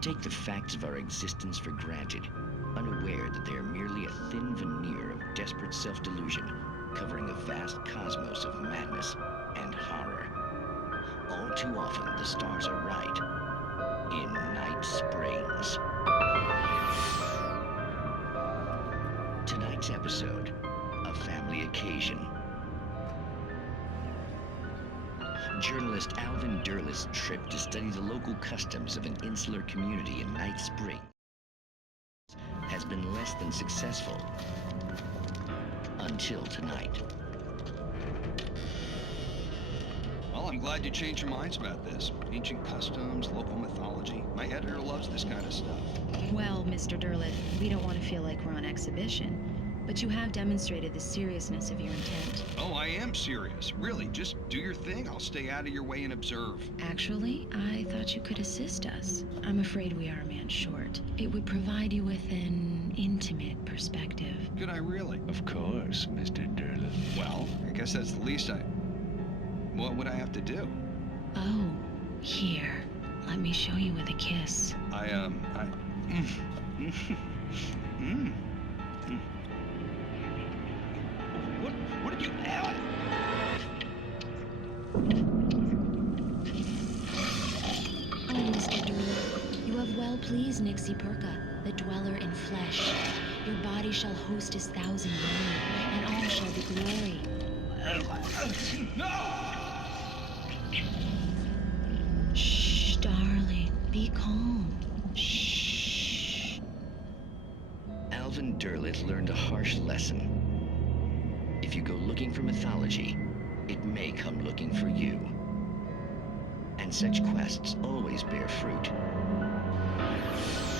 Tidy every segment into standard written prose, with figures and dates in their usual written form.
take the facts of our existence for granted, unaware that they are merely a thin veneer of desperate self-delusion, covering a vast cosmos of madness and horror. All too often, the stars are right. In Night Springs. Tonight's episode, a family occasion. Journalist Alvin Derle's trip to study the local customs of an insular community in Night Springs has been less than successful. Until tonight. Well, I'm glad you changed your minds about this. Ancient customs, local mythology. My editor loves this kind of stuff. Well, Mr. Derlet, we don't want to feel like we're on exhibition, but you have demonstrated the seriousness of your intent. Oh, I am serious. Really, just do your thing. I'll stay out of your way and observe. Actually, I thought you could assist us. I'm afraid we are a man short. It would provide you with an intimate perspective. Could I really? Of course, Mr. Derlet. Well, I guess that's the least What would I have to do? Oh, here. Let me show you with a kiss. What did you have? Oh, Mr. Derlet, you have well pleased Nixie Perka, the dweller in flesh. Your body shall host his 1,000 women, and all shall be glory. No! Shh, darling, be calm. Shh. Alvin Derlet learned a harsh lesson. If you go looking for mythology, it may come looking for you. And such quests always bear fruit.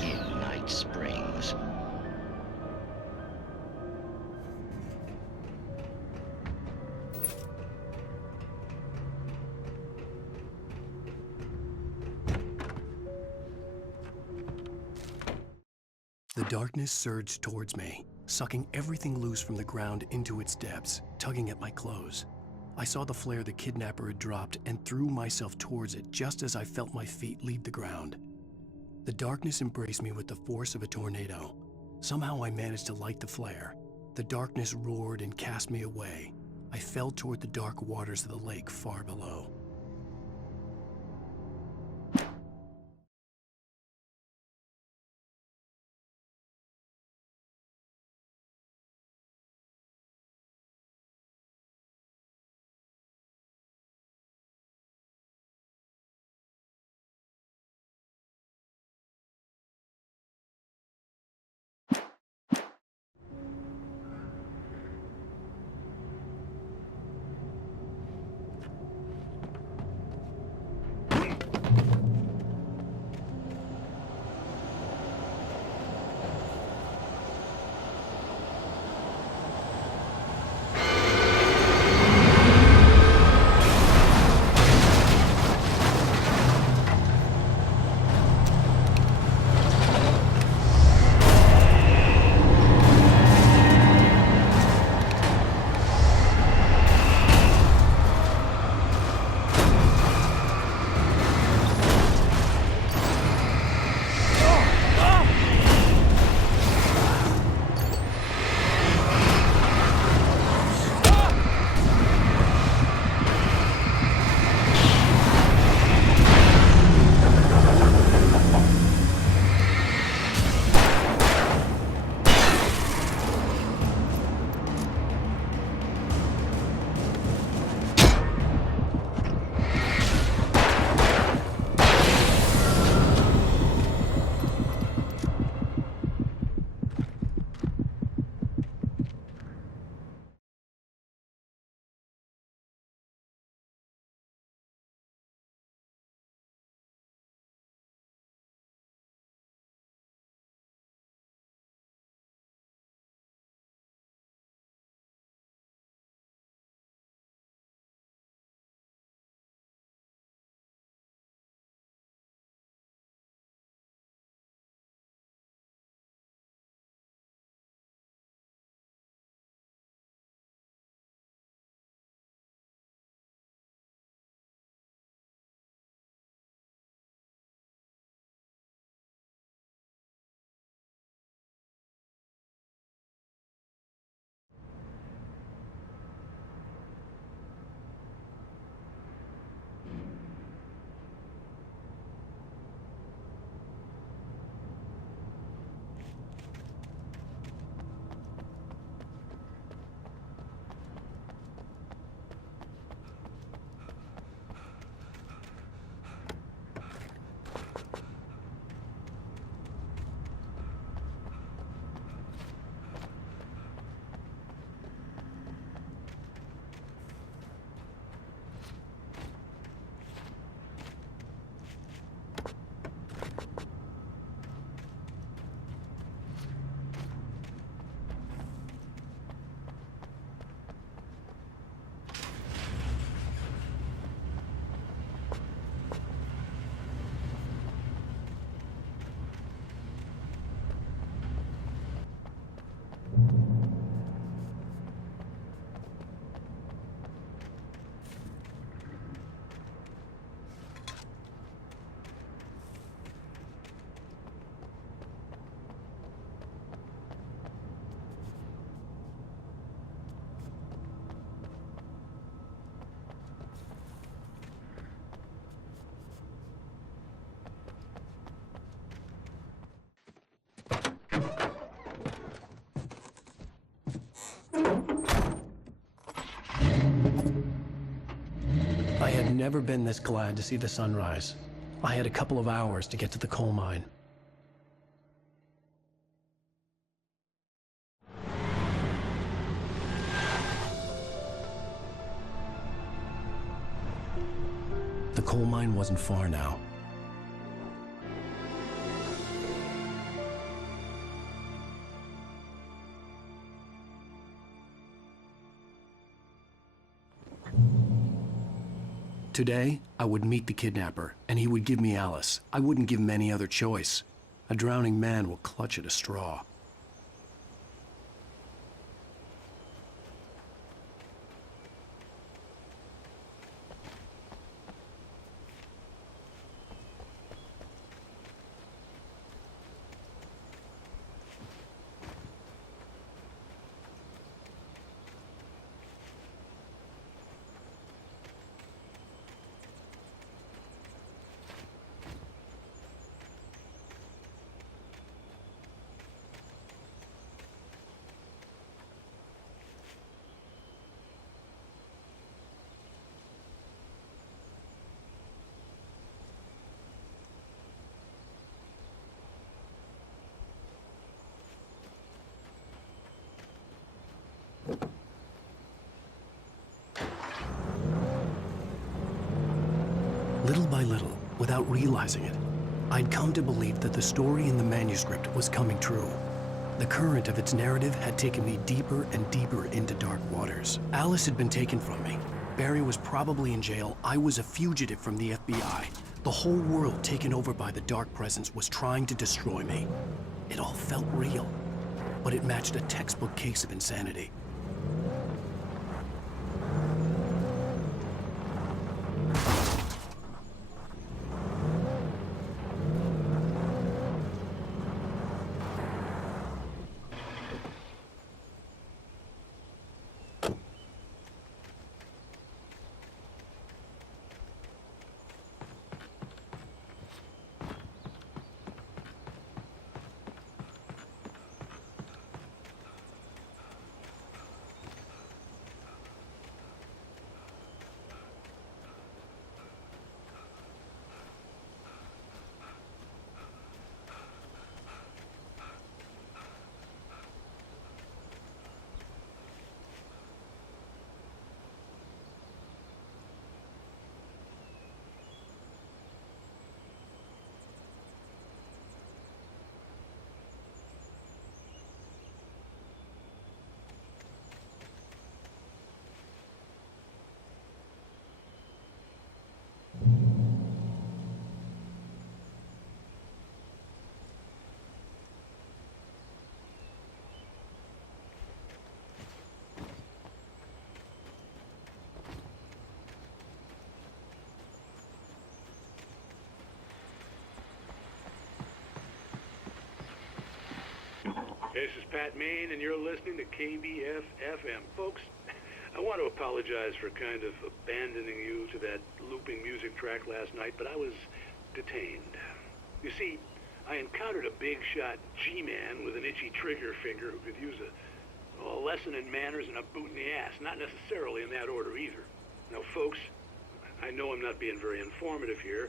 In Night Springs. The darkness surged towards me, sucking everything loose from the ground into its depths, tugging at my clothes. I saw the flare the kidnapper had dropped and threw myself towards it just as I felt my feet leave the ground. The darkness embraced me with the force of a tornado. Somehow I managed to light the flare. The darkness roared and cast me away. I fell toward the dark waters of the lake far below. I had never been this glad to see the sunrise. I had a couple of hours to get to the coal mine. The coal mine wasn't far now. Today, I would meet the kidnapper, and he would give me Alice. I wouldn't give him any other choice. A drowning man will clutch at a straw. Little by little, without realizing it, I'd come to believe that the story in the manuscript was coming true. The current of its narrative had taken me deeper and deeper into dark waters. Alice had been taken from me. Barry was probably in jail. I was a fugitive from the FBI. The whole world taken over by the dark presence was trying to destroy me. It all felt real, but it matched a textbook case of insanity. This is Pat Main, and you're listening to KBF-FM. Folks, I want to apologize for kind of abandoning you to that looping music track last night, but I was detained. You see, I encountered a big-shot G-man with an itchy trigger finger who could use a lesson in manners and a boot in the ass, not necessarily in that order either. Now, folks, I know I'm not being very informative here,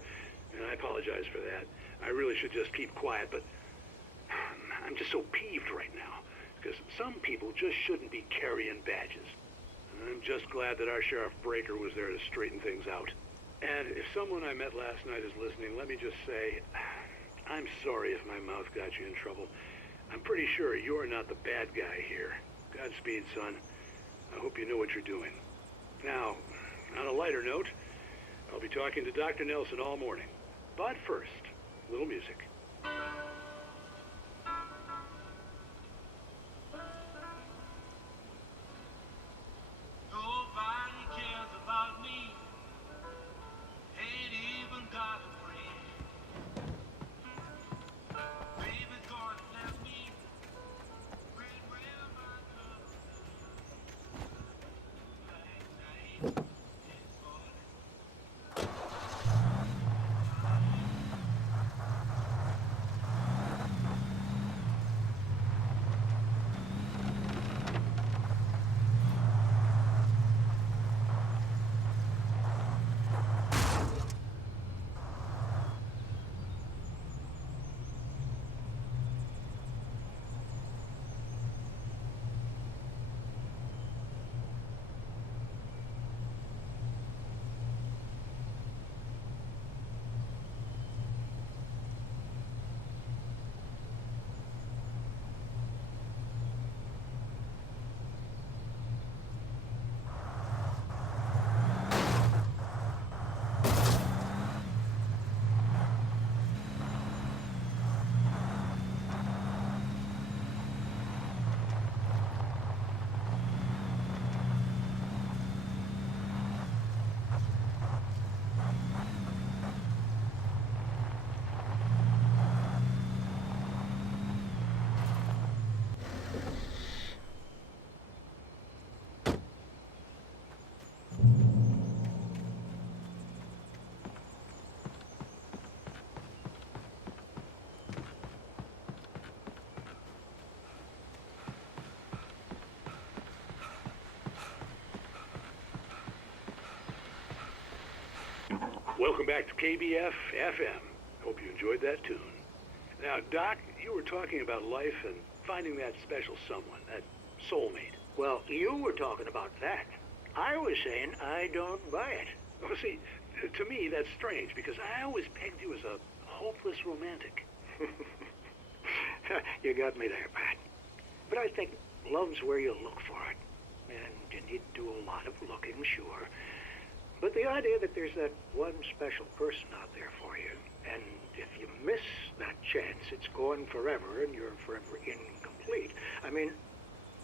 and I apologize for that. I really should just keep quiet, but I'm just so peeved right now, because some people just shouldn't be carrying badges. And I'm just glad that our Sheriff Breaker was there to straighten things out. And if someone I met last night is listening, let me just say, I'm sorry if my mouth got you in trouble. I'm pretty sure you're not the bad guy here. Godspeed, son. I hope you know what you're doing. Now, on a lighter note, I'll be talking to Dr. Nelson all morning. But first, a little music. Welcome back to KBF FM. Hope you enjoyed that tune. Now, Doc, you were talking about life and finding that special someone, that soulmate. Well, you were talking about that. I was saying I don't buy it. Well, see, to me, that's strange, because I always pegged you as a hopeless romantic. You got me there, Pat. But I think love's where you look for it. And you need to do a lot of looking, sure. But the idea that there's that one special person out there for you, and if you miss that chance, it's gone forever and you're forever incomplete. I mean,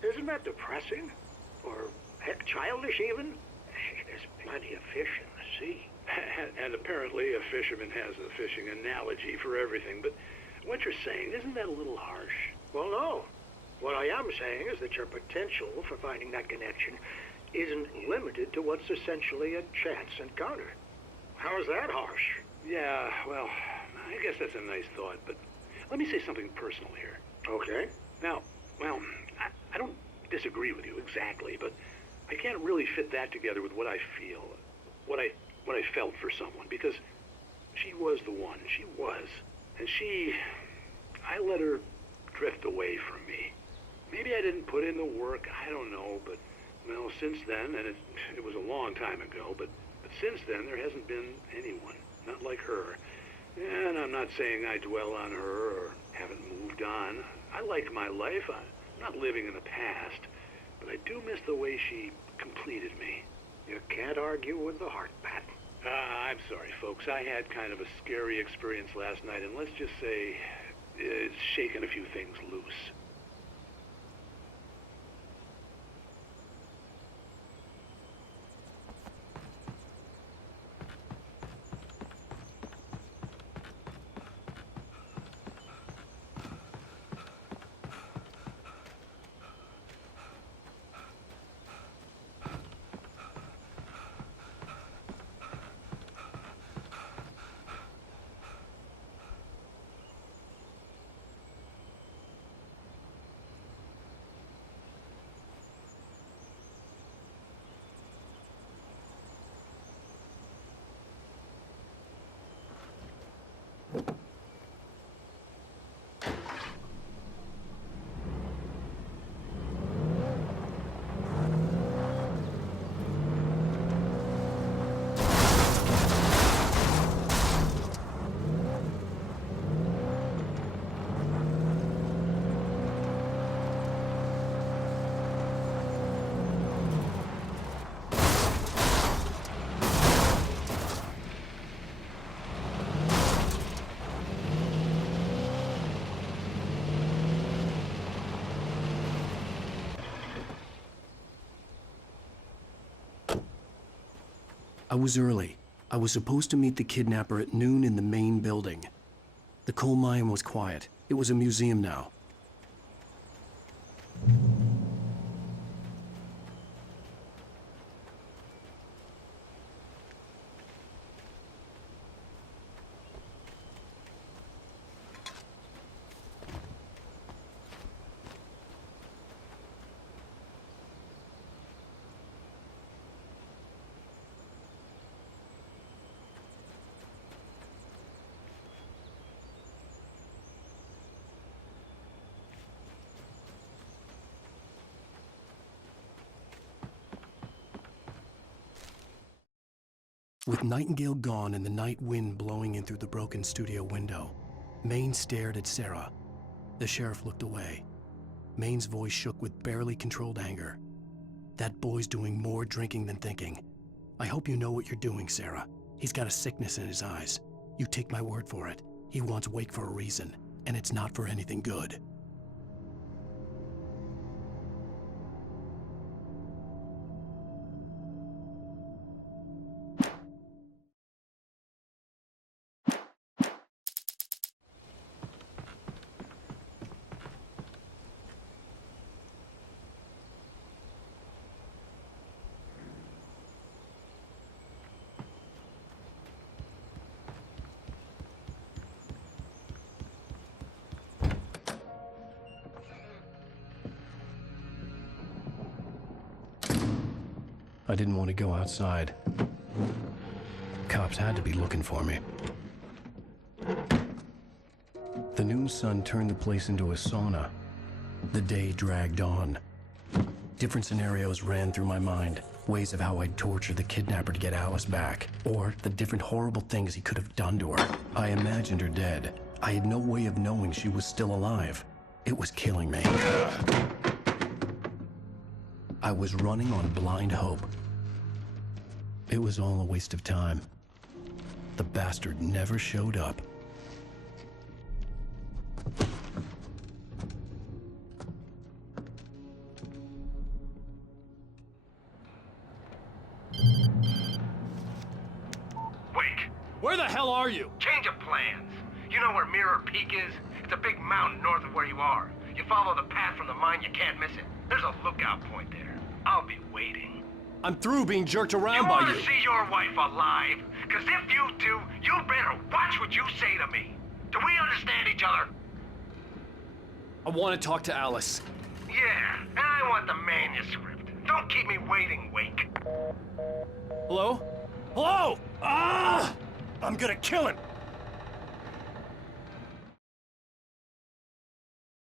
isn't that depressing? Or, heck, childish even? There's plenty of fish in the sea. And apparently a fisherman has a fishing analogy for everything, but what you're saying, isn't that a little harsh? Well, no. What I am saying is that your potential for finding that connection isn't limited to what's essentially a chance encounter. How is that harsh? Yeah, well, I guess that's a nice thought, but let me say something personal here. Okay. Now, well, I don't disagree with you exactly, but I can't really fit that together with what I feel, what I felt for someone, because she was the one. She was. And I let her drift away from me. Maybe I didn't put in the work, I don't know, but, well, since then, and it was a long time ago, but since then there hasn't been anyone, not like her. And I'm not saying I dwell on her or haven't moved on. I like my life. I'm not living in the past, but I do miss the way she completed me. You can't argue with the heart, Pat. I'm sorry, folks. I had kind of a scary experience last night, and let's just say it's shaken a few things loose. I was early. I was supposed to meet the kidnapper at noon in the main building. The coal mine was quiet. It was a museum now. With Nightingale gone and the night wind blowing in through the broken studio window, Maine stared at Sarah. The sheriff looked away. Maine's voice shook with barely controlled anger. That boy's doing more drinking than thinking. I hope you know what you're doing, Sarah. He's got a sickness in his eyes. You take my word for it. He wants Wake for a reason, and it's not for anything good. I didn't want to go outside. Cops had to be looking for me. The noon sun turned the place into a sauna. The day dragged on. Different scenarios ran through my mind. Ways of how I'd torture the kidnapper to get Alice back. Or the different horrible things he could have done to her. I imagined her dead. I had no way of knowing she was still alive. It was killing me. I was running on blind hope. It was all a waste of time. The bastard never showed up. Wake! Where the hell are you? Change of plans. You know where Mirror Peak is? It's a big mountain north of where you are. You follow the path from the mine, you can't miss it. There's a lookout point there. I'll be waiting. I'm through being jerked around You by want you. to see your wife alive? Because if you do, you better watch what you say to me. Do we understand each other? I want to talk to Alice. Yeah, and I want the manuscript. Don't keep me waiting, Wake. Hello? Hello? Ah! I'm gonna kill him!